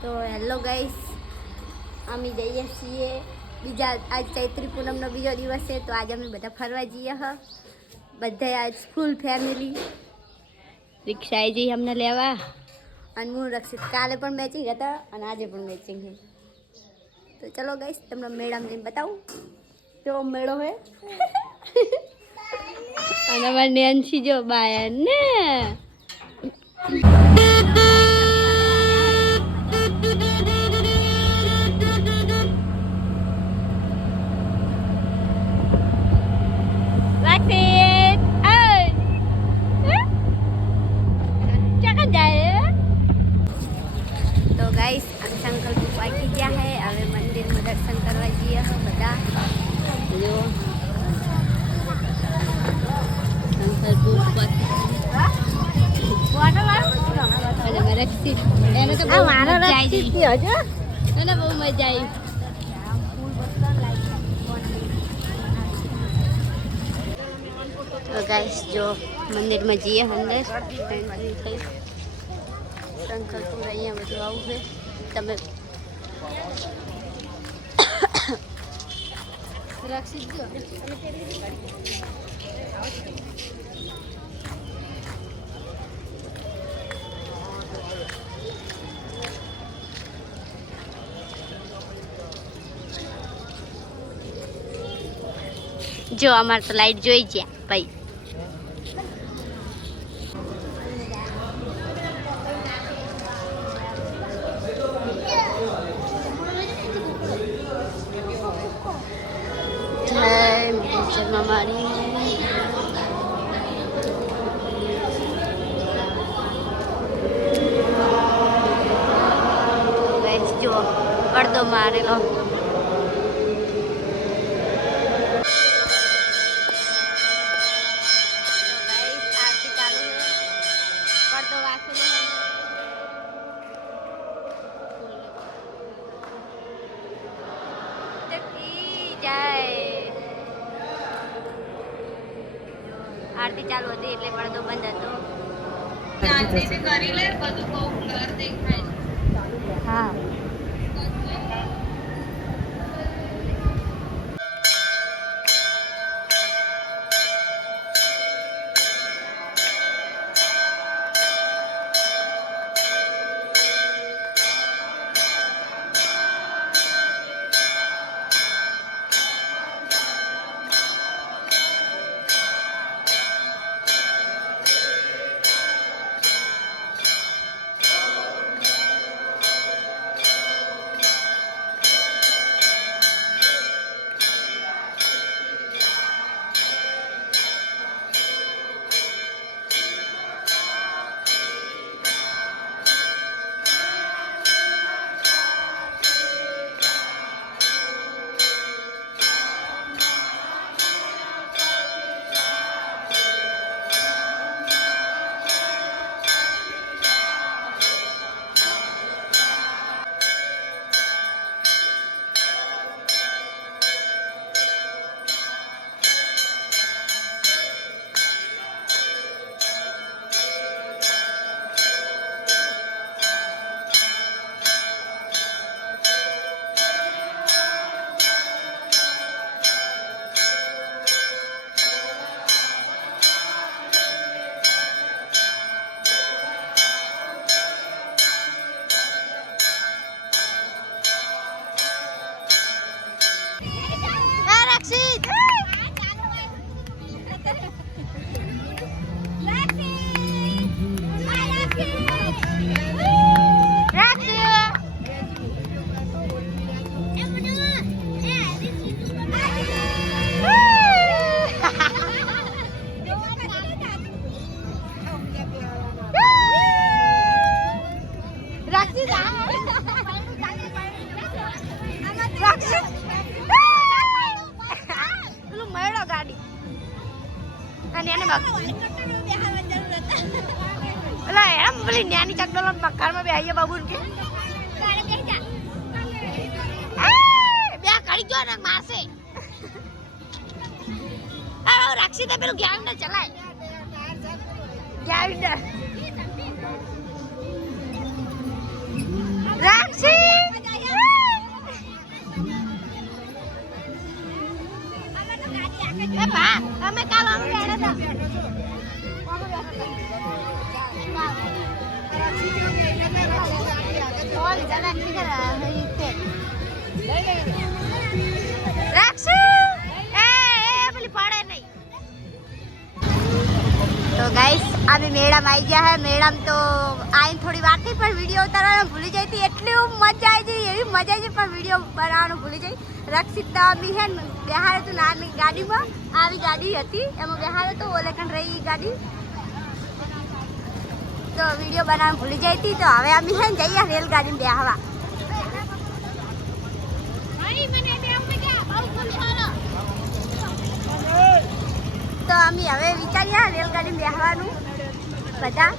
તો hello guys, અમે જઈએ છીએ બીજા આજ ચૈત્રી પૂનમનો બીજો દિવસ છે. તો આજે અમે બધા ફરવા જઈએ બધા આજ ફૂલ ફેમિલી રિક્ષાએ જઈએ અમને લેવા. અને હું રક્ષિત કાલે પણ મેચિંગ હતા અને આજે પણ મેચિંગ છે. તો ચલો ગાઈસ, તમને મેળામાં જઈને બતાવું કેવો મેળો હે. અને અમારી નેન્સી જો બાયર ને તો ગાઈસ અમે સંકલ્પ વાગી ગયા હે. હવે મંદિરમાં દર્શન કરવા જઈએ બધા. જો બહુ મજા આવી. તો ગાઈસ જો મંદિરમાં જઈએ અંદર સંકલ્પપુર અહીંયા બધું આવું છે. તમે જો અમારે તો લાઈટ જોઈ ગયા ભાઈ. જો પડદો મારેલો. આરતી ચાલુ હતી એટલે પડદો બંધ હતો. હા નાની ચકડોલ મકાનમાં બે આવીએ બાબુ કે બે કરી ગયો ને માસે. રક્ષિત પેલું ગ્રાઉન્ડ ચલાય ગ્રાઉન્ડ રાખશી અમે કાલ અમે બેઠા તો ગાઈસ અમે મેળામાં આવી ગયા હે મેળામાં તો આઈને થોડી વાર થઈ પણ વિડીયો ઉતારવાનું ભૂલી જાય હતી એટલી મજા આવી ગઈ એવી મજા આવી પણ વિડીયો બનાવવાનું ભૂલી જાય રક્ષિતા બી હે ને બેહારે તો નાની ગાડીમાં આવી ગાડી હતી એમાં બેહારે તો ઓલે કણ રહી ગાડી તો વિડીયો બનાવવાનું ભૂલી જાય હતી તો હવે અમે હે ને જઈએ રેલગાડીમાં બેહવા તો અમે હવે વિચારીએ રેલગાડીમાં બેસવાનું બધા